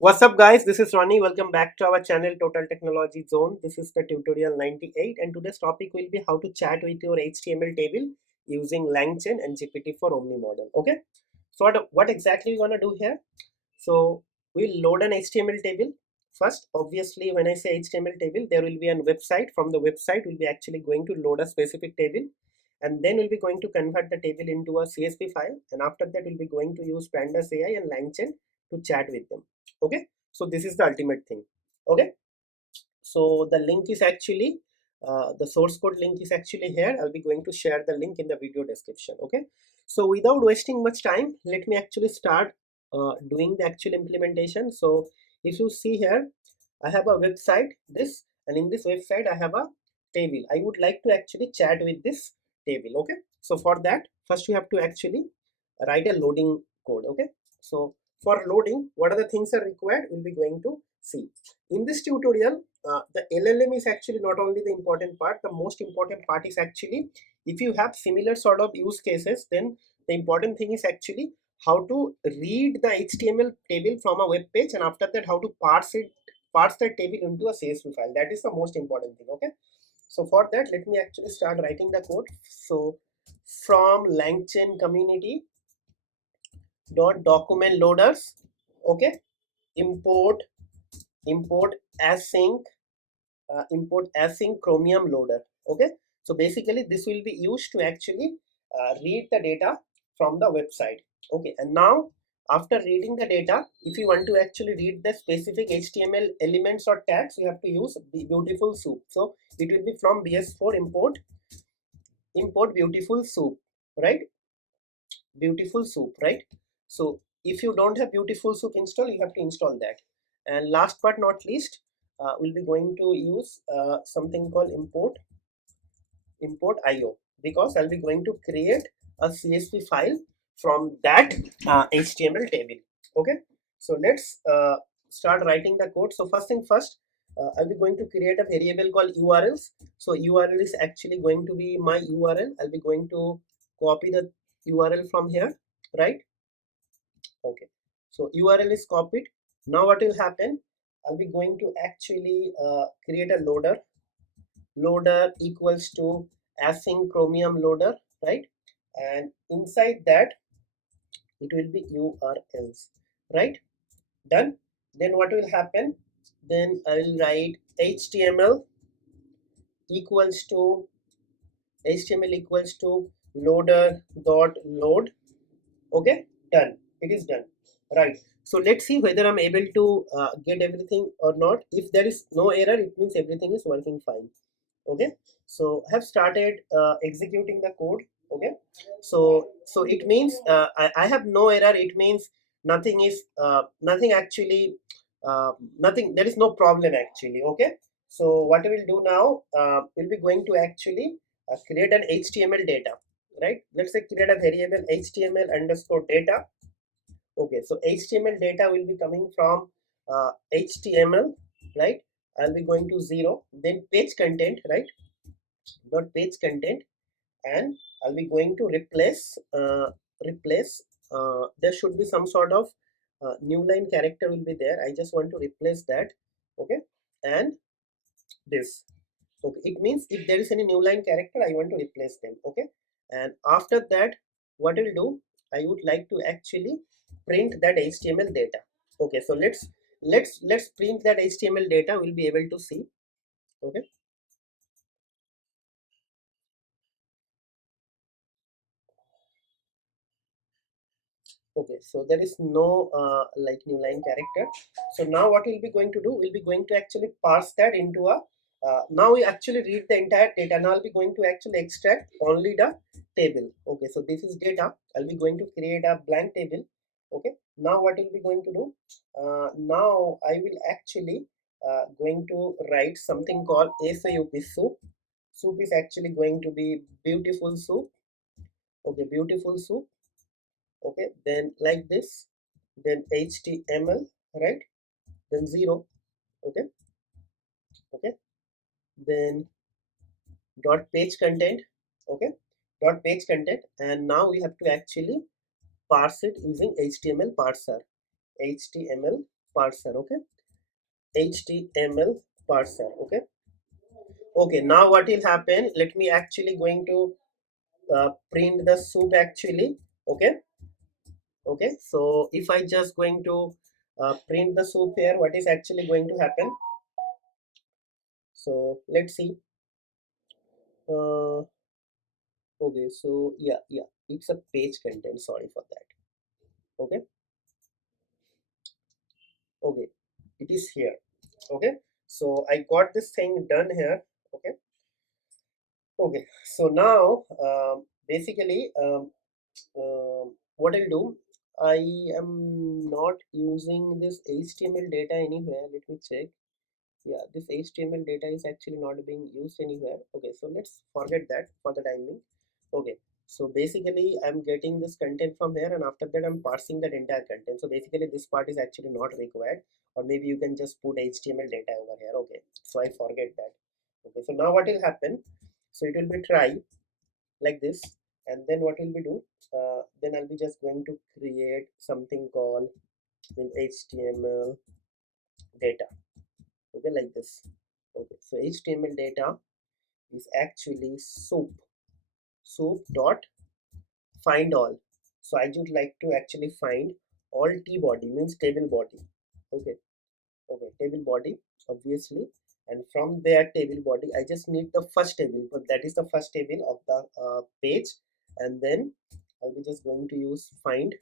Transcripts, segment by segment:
What's up guys, this is Ronnie. Welcome back to our channel Total Technology Zone. This is the tutorial 98 and today's topic will be how to chat with your HTML table using LangChain and GPT-4o model. Okay, so what exactly we want to do here? So we'll load an HTML table. First, obviously when I say HTML table, there will be a website. From the website we'll be actually going to load a specific table, and then we'll be going to convert the table into a CSV file, and after that we'll be going to use Pandas AI and LangChain to chat with them. Okay, so this is the ultimate thing. Okay, so the link is actually the source code link is actually here. I'll be going to share the link in the video description. Okay, so without wasting much time, let me actually start doing the actual implementation. So if you see here, I have a website this, and in this website I have a table. I would like to actually chat with this table. Okay, so for that, first you have to actually write a loading code. Okay, so for loading, what are the things are required, we'll be going to see in this tutorial. The LLM is actually not only the important part. The most important part is actually, if you have similar sort of use cases, then the important thing is actually how to read the HTML table from a web page, and after that how to parse that table into a CSV file. That is the most important thing. Okay, so for that, let me actually start writing the code. So from LangChain community dot document loaders, okay, import import async import async chromium loader. Okay, so basically this will be used to actually read the data from the website. Okay, and now after reading the data, if you want to actually read the specific HTML elements or tags, you have to use the beautiful soup. So it will be from bs4 import beautiful soup, right? Beautiful soup, right? So if you don't have beautiful soup install, you have to install that. And last but not least, we'll be going to use something called import io, because I'll be going to create a CSV file from that HTML table. Okay, so let's start writing the code. So first thing first, I'll be going to create a variable called URLs. So URL is actually going to be my URL. I'll be going to copy the URL from here, right? Okay, so URL is copied. Now what will happen, I'll be going to actually create a loader equals to async chromium loader, right? And inside that it will be URLs, right? Done. Then what will happen, then I will write HTML equals to loader dot load. Okay, done. It is done, right? So let's see whether I'm able to get everything or not. If there is no error, it means everything is working fine. Okay, so I have started executing the code. Okay, so it means I have no error. It means nothing is nothing actually nothing, there is no problem actually. Okay, so what we will do now, we'll be going to actually create an HTML data, right? Let's say create a variable HTML underscore data. Okay, so HTML data will be coming from HTML, right? I'll be going to 0, then page content, right? Dot page content, and I'll be going to replace there should be some sort of new line character will be there. I just want to replace that. Okay, and this. Okay, it means if there is any new line character, I want to replace them. Okay, and after that, what I'll do, I would like to actually print that HTML data. Okay, so let's print that HTML data. We'll be able to see. Okay, okay, so there is no like new line character. So now what we'll be going to do, we'll be going to actually parse that into a now we actually read the entire data. Now I'll be going to actually extract only the table. Okay, so this is data. I'll be going to create a blank table. Okay, now what we'll be going to do, now I will actually going to write something called SAUP soup. Soup is actually going to be beautiful soup. Okay, beautiful soup. Okay, then like this, then HTML, right? Then 0. Okay, okay, then dot page content. Okay, dot page content, and now we have to actually parse it using HTML parser. HTML parser. Okay, HTML parser. Okay, okay, now what will happen, let me actually going to print the soup actually. Okay, okay, so if I just going to print the soup here, what is actually going to happen? So let's see. uh, okay, so yeah, it's a page content, sorry for that. Okay, okay, it is here. Okay, so I got this thing done here. Okay, okay, so now basically what I'll do, I am not using this HTML data anywhere. Let me check. Yeah, this HTML data is actually not being used anywhere. Okay, so let's forget that for the time being. Okay, so basically I'm getting this content from here, and after that I'm parsing that entire content. So basically this part is actually not required, or maybe you can just put HTML data over here. Okay, so I forget that. Okay, so now what will happen, so it will be try like this, and then what will we do, then I'll be just going to create something called in HTML data. Okay, like this. Okay, so HTML data is actually soup dot find all. So I would like to actually find all t body, means table body. Okay, okay, table body, obviously, and from their table body I just need the first table, but that is the first table of the page. And then I'll be just going to use find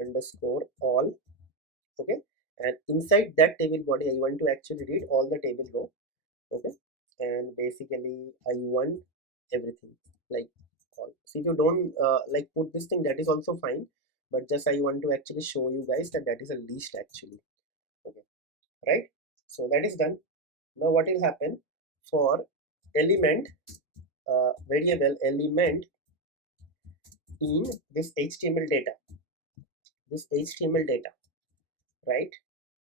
underscore all. Okay, and inside that table body I want to actually read all the table row. Okay, and basically I want everything like all. So if you don't like put this thing, that is also fine, but just I want to actually show you guys that that is a list actually. Okay, right, so that is done. Now what will happen, for element, variable element in this HTML data, this HTML data, right?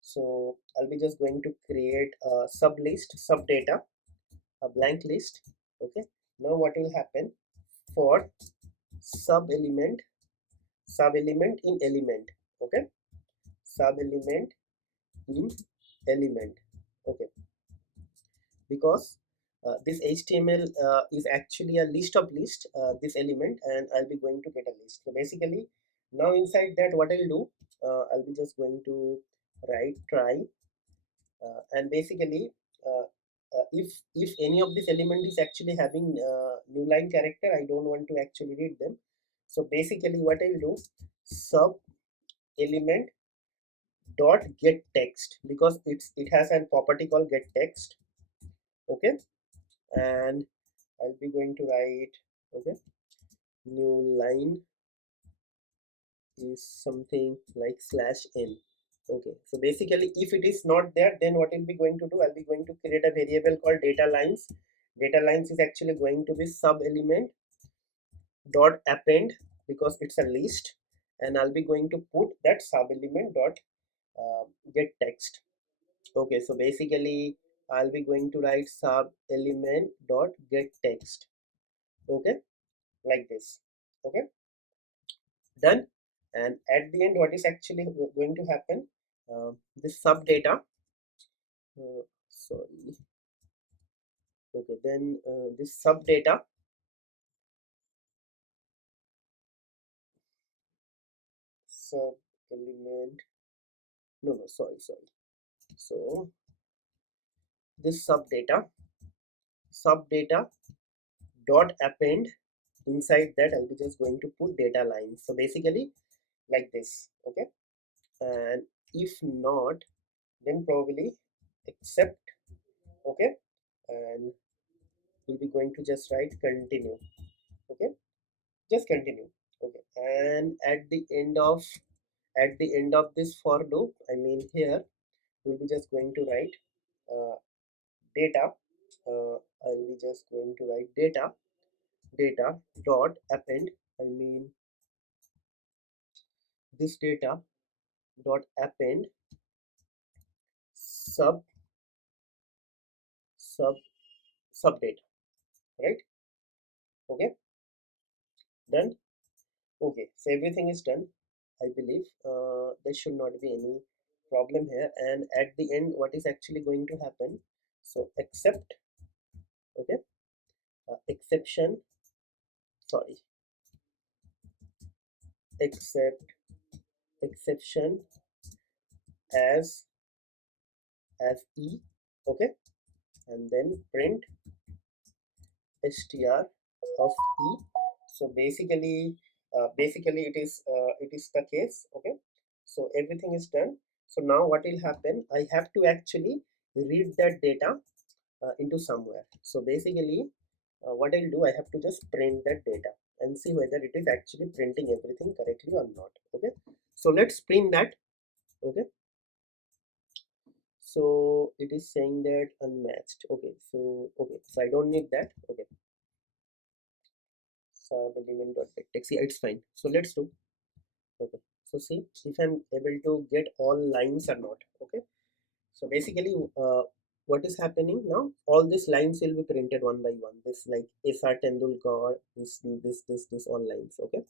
So I'll be just going to create a sub list, sub data, a blank list. Okay, now what will happen, for sub element, sub element in element. Okay, sub element in element. Okay, because this HTML is actually a list of list, this element, and I'll be going to get a list. So basically now inside that what I'll do, I'll be just going to write try, and basically uh, if any of this element is actually having new line character, I don't want to actually read them. So basically what I'll do, sub element dot get text, because it has an property called get text. Okay, and I'll be going to write, okay, new line is something like slash n. Okay, so basically if it is not there, then what I'll be going to do, I'll be going to create a variable called data lines. Data lines is actually going to be sub element dot append, because it's a list, and I'll be going to put that sub element dot get text. Okay, so basically I'll be going to write sub element dot get text. Okay, like this. Okay, done. And at the end what is actually going to happen, this sub data, sorry, okay, then this sub data, sub element, no, sorry, so this sub data dot append, inside that I'll be just going to put data lines. So basically like this. Okay, and if not, then probably except. Okay, and we'll be going to just write continue. Okay, just continue. Okay, and at the end of this for loop, I mean here we'll be just going to write uh, data, I'll be just going to write data dot append, I mean this data dot append sub sub sub data, right? Okay, done. Okay, so everything is done, I believe. There should not be any problem here, and at the end what is actually going to happen, so except, okay, exception, sorry, except exception as e, okay, and then print str of e. So basically it is the case, okay. So everything is done. So now what will happen, I have to actually read that data into somewhere. So basically what I'll do, I have to just print that data and see whether it is actually printing everything correctly or not, okay. So let's print that, okay. So it is saying that unmatched, okay. So I don't need that, okay. Sub element dot text, yeah, it's fine. So let's do, okay. So see if I'm able to get all lines or not, okay. So basically what is happening now, all these lines will be printed one by one, this like SR Tendulkar, this all lines, okay.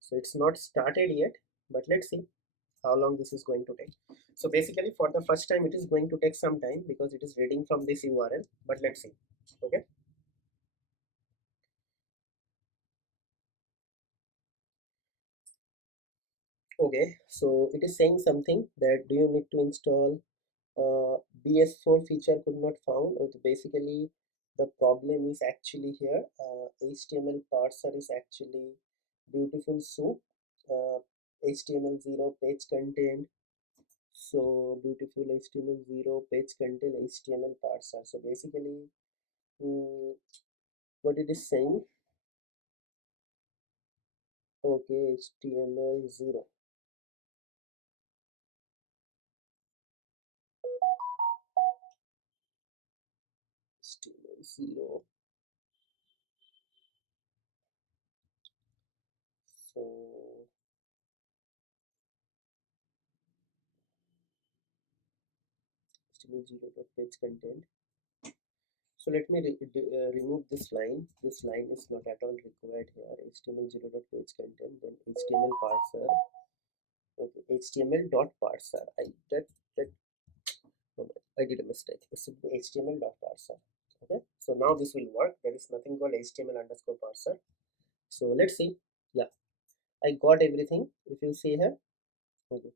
So it's not started yet, but let's see how long this is going to take. So basically for the first time it is going to take some time because it is reading from this URL, but let's see, okay. Okay, so it is saying something that do you need to install BS4 feature could not found. Okay, basically the problem is actually here, HTML parser is actually beautiful soup, HTML0 page content. So beautiful HTML0 page content HTML parser. So basically what it is saying, okay, HTML0, HTML0. So HTML0 dot page content. So let me remove this line. This line is not at all required here. HTML0 dot page content, then HTML parser. Okay, HTML dot parser. That no, I did a mistake. It should be HTML dot parser. Okay, so now this will work. There is nothing called HTML underscore parser. So let's see. Yeah, I got everything. If you see here, okay.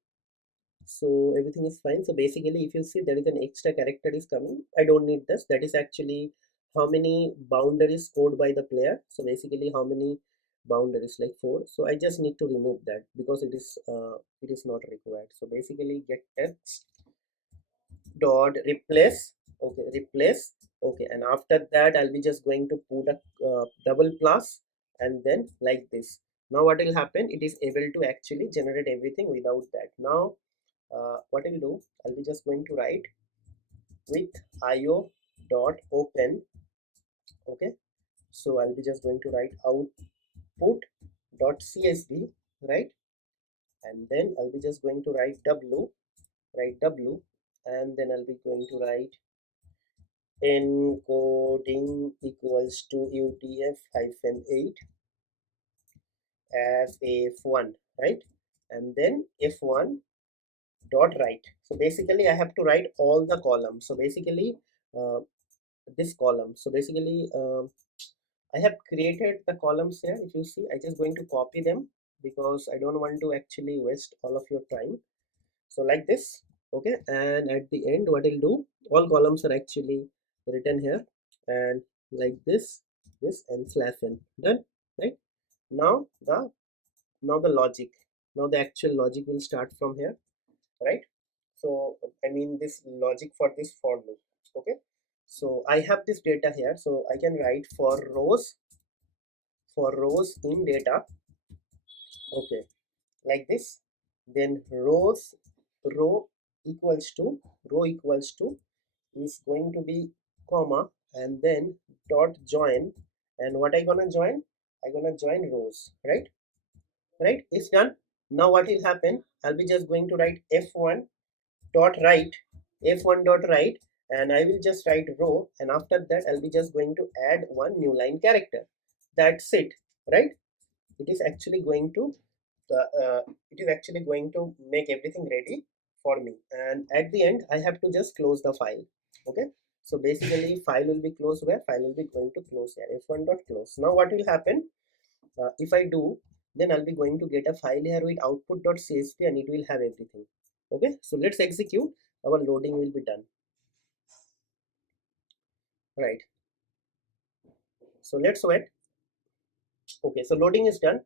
So everything is fine. So basically if you see there is an extra character is coming, I don't need this. That is actually how many boundaries scored by the player. So basically how many boundaries, like 4. So I just need to remove that because it is not required. So basically get text dot replace, okay, replace, okay, and after that I'll be just going to put a double plus, and then like this. Now what will happen, it is able to actually generate everything without that. Now what I'll do, I'll be just going to write with io dot open, okay. So I'll be just going to write output dot csv, right, and then I'll be just going to write w, and then I'll be going to write encoding equals to utf hyphen 8 as f1, right, and then f1 dot write. So basically I have to write all the columns. So basically uh, this column, so basically I have created the columns here. If you see, I just going to copy them because I don't want to actually waste all of your time. So like this, okay, and at the end what I'll do, all columns are actually written here, and like this and slash n, done, right. Now the logic, now the actual logic will start from here, right. So I mean this logic for this for loop, okay. So I have this data here, so I can write for rows in data, okay, like this. Then row equals to is going to be comma, and then dot join, and what I gonna join, I gonna join rows, right, it's done. Now what will happen, I'll be just going to write f1 dot write, f1 dot write, and I will just write row, and after that I'll be just going to add one new line character. That's it, right. It is actually going to uh, uh, it is actually going to make everything ready. for me, and at the end I have to just close the file. Okay, so basically file will be closed where? File will be going to close here, f1 dot close. Now what will happen, if I do, then I'll be going to get a file here with output.csv and it will have everything. Okay, so let's execute. Our loading will be done, right? So let's wait. Okay, so loading is done,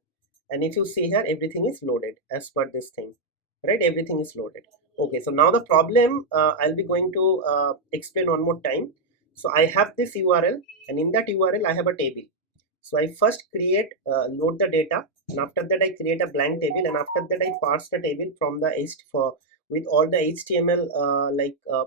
and if you see here, everything is loaded as per this thing, right? Everything is loaded. Okay, so now the problem, I'll be going to explain one more time. So I have this URL, and in that URL I have a table. So I first create, load the data, and after that I create a blank table, and after that I parse the table from the for with all the HTML,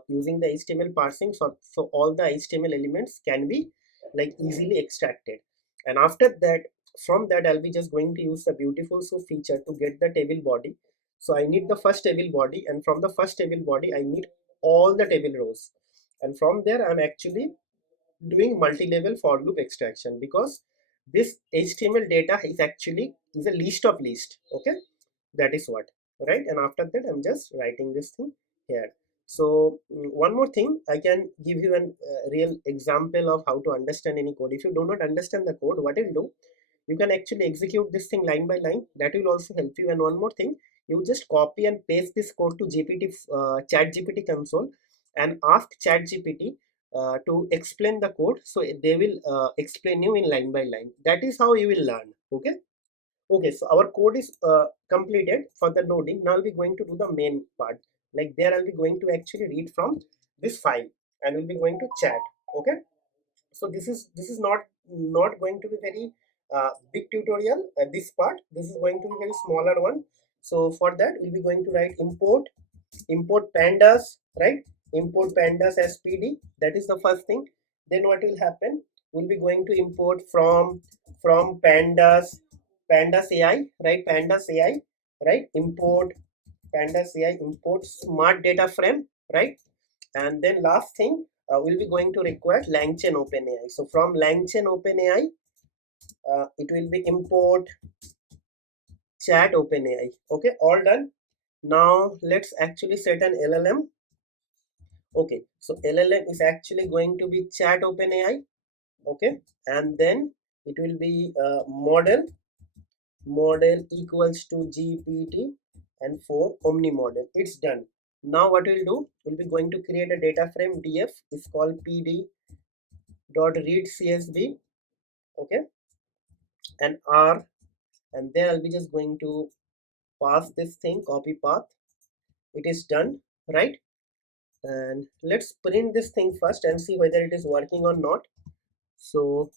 using the HTML parsing, so all the HTML elements can be like easily extracted. And after that, from that I'll be just going to use the beautiful so feature to get the table body. So I need the first table body, and from the first table body I need all the table rows, and from there I'm actually doing multi-level for loop extraction, because this HTML data is actually is a list of list. Okay, that is what, right? And after that I'm just writing this thing here. So one more thing, I can give you an real example of how to understand any code. If you do not understand the code, what you'll do, you can actually execute this thing line by line. That will also help you. And one more thing, you just copy and paste this code to GPT, chat GPT console, and ask chat GPT to explain the code, so they will explain you in line by line. That is how you will learn. Okay. Okay, so our code is completed for the loading. Now I'll be going to do the main part. Like there I'll be going to actually read from this file, and we'll be going to chat. Okay, so this is not going to be very big tutorial. This part, this is going to be very smaller one. So for that we'll be going to write import pandas, right? Import pandas as pd. That is the first thing. Then what will happen, we'll be going to import from pandas ai, right? Pandas ai, right? Import pandas ai, import smart data frame, right? And then last thing, we'll be going to require LangChain OpenAI. So from LangChain OpenAI, it will be import chat OpenAI. Okay, all done. Now let's actually set an LLM. Okay, so LLM is actually going to be chat OpenAI. Okay, and then it will be model equals to GPT and for Omni model. It's done. Now what we'll do, we'll be going to create a data frame. Df is called pd dot read csv. Okay, and r, and then I'll be just going to pass this thing, copy path. It is done, right? And let's print this thing first and see whether it is working or not. So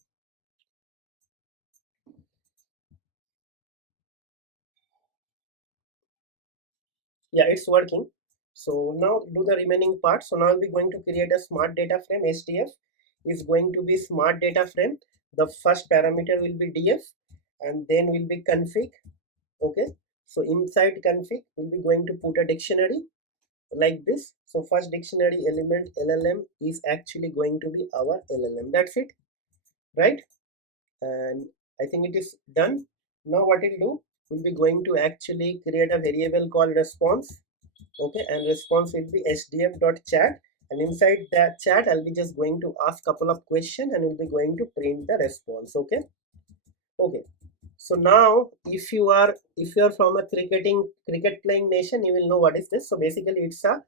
yeah, it's working. So now do the remaining part. So now I'll be going to create a smart data frame. SDF is going to be smart data frame. The first parameter will be df, and then will be config. Okay, so inside config we'll be going to put a dictionary like this. So first dictionary element LLM is actually going to be our LLM. That's it, right? And I think it is done. Now what we'll do, we'll be going to actually create a variable called response. Okay, and response will be hdf.chat, and inside that chat I'll be just going to ask couple of questions and we'll be going to print the response. Okay. Okay, so now if you are from a cricket playing nation, you will know what is this. So basically it's a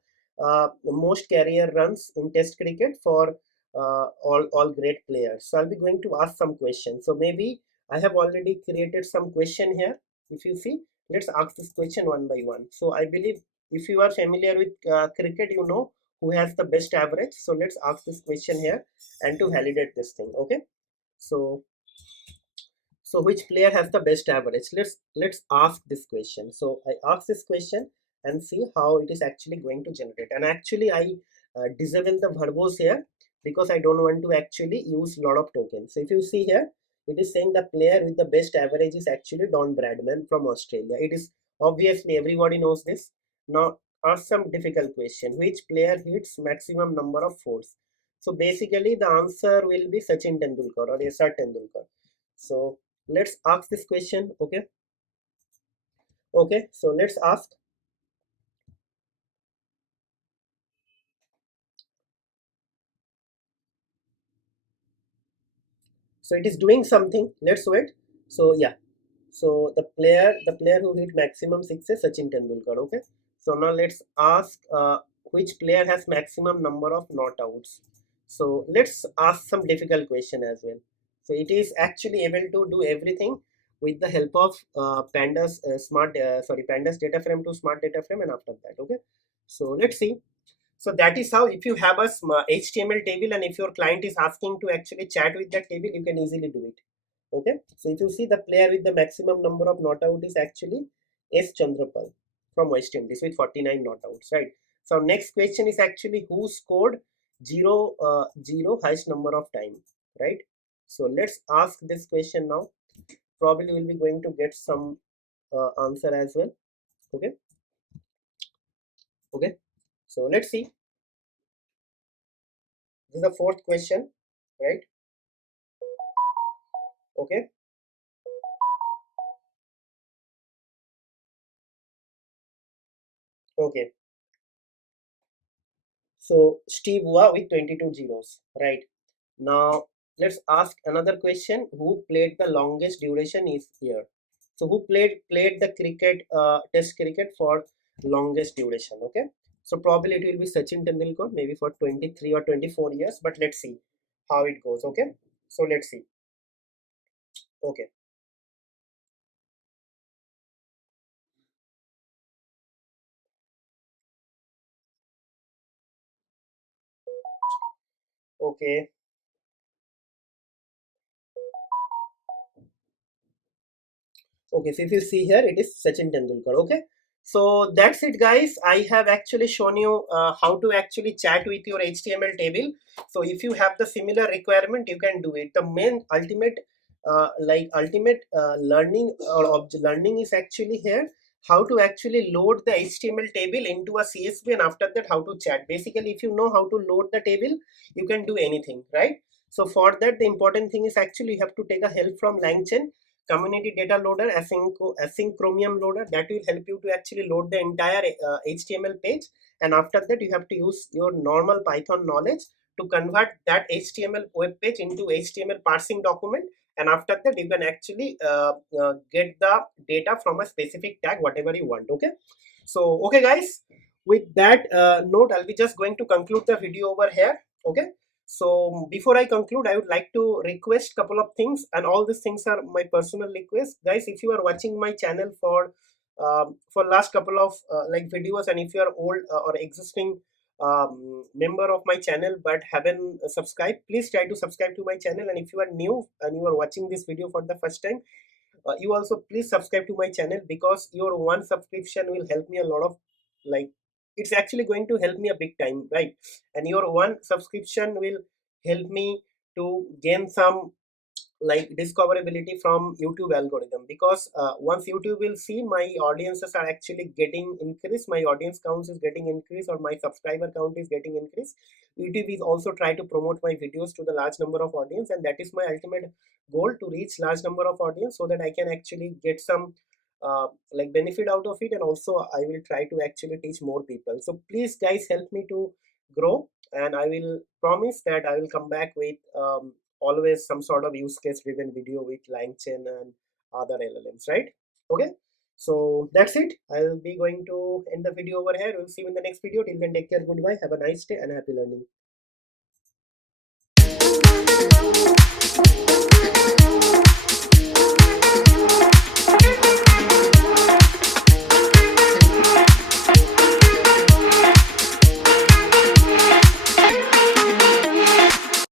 most career runs in test cricket for all great players. So I'll be going to ask some questions. So maybe I have already created some question here. If you see, let's ask this question one by one. So I believe if you are familiar with cricket, you know who has the best average. So let's ask this question here and to validate this thing. Okay, so which player has the best average? Let's ask this question. So I ask this question and see how it is actually going to generate. And actually I disable the verbose here because I don't want to actually use lot of tokens. So if you see here, it is saying the player with the best average is actually Don Bradman from Australia. It is obviously everybody knows this. Now ask some difficult question. Which player hits maximum number of fours? So basically the answer will be Sachin Tendulkar or SR Tendulkar. So let's ask this question. Okay, okay, so let's ask. So it is doing something. Let's wait. So yeah, so the player who hit maximum sixes, Sachin Tendulkar. Okay. So now let's ask which player has maximum number of not outs. So let's ask some difficult question as well. So it is actually able to do everything with the help of pandas pandas data frame to smart data frame, and after that, okay. So let's see. So that is how, if you have a HTML table and if your client is asking to actually chat with that table, you can easily do it. Okay. So if you see, the player with the maximum number of not out is actually S. Chandrapal from West Indies with 49 not outs, right? So next question is actually who scored 0 highest number of time, right? So let's ask this question now. Probably we'll be going to get some answer as well. Okay. Okay. So let's see. This is the fourth question, right? Okay. Okay. So Steve Wah with 22 zeros, right? Now let's ask another question. Who played the longest duration is here? So who played the cricket, test cricket for longest duration? Okay. So probably it will be Sachin Tendulkar, maybe for 23 or 24 years. But let's see how it goes. Okay. So let's see. Okay. Okay. Okay, so if you see here, it is Sachin Tendulkar. Okay, so that's it, guys. I have actually shown you how to actually chat with your HTML table. So if you have the similar requirement, you can do it. The main ultimate, learning or learning is actually here. How to actually load the HTML table into a CSV, and after that, how to chat. Basically, if you know how to load the table, you can do anything, right? So for that, the important thing is actually you have to take a help from LangChain community data loader, async Chromium loader, that will help you to actually load the entire HTML page. And after that, you have to use your normal Python knowledge to convert that HTML web page into HTML parsing document. And after that, you can actually get the data from a specific tag, whatever you want. Okay. So, okay, guys, with that note, I'll be just going to conclude the video over here. Okay. So before I conclude, I would like to request couple of things, and all these things are my personal request, guys. If you are watching my channel for last couple of like videos, and if you are old or existing member of my channel but haven't subscribed, please try to subscribe to my channel. And if you are new and you are watching this video for the first time, you also please subscribe to my channel, because your one subscription will help me a lot of, like, it's actually going to help me a big time, right? And your one subscription will help me to gain some like discoverability from YouTube algorithm, because once YouTube will see my audiences are actually getting increased, my audience count is getting increased, or my subscriber count is getting increased, YouTube is also try to promote my videos to the large number of audience. And that is my ultimate goal, to reach large number of audience, so that I can actually get some like benefit out of it. And also I will try to actually teach more people. So please, guys, help me to grow, and I will promise that I will come back with always some sort of use case driven video with LangChain and other LLMs, right? Okay. So that's it. I'll be going to end the video over here. We'll see you in the next video. Till then, take care. Goodbye. Have a nice day and happy learning.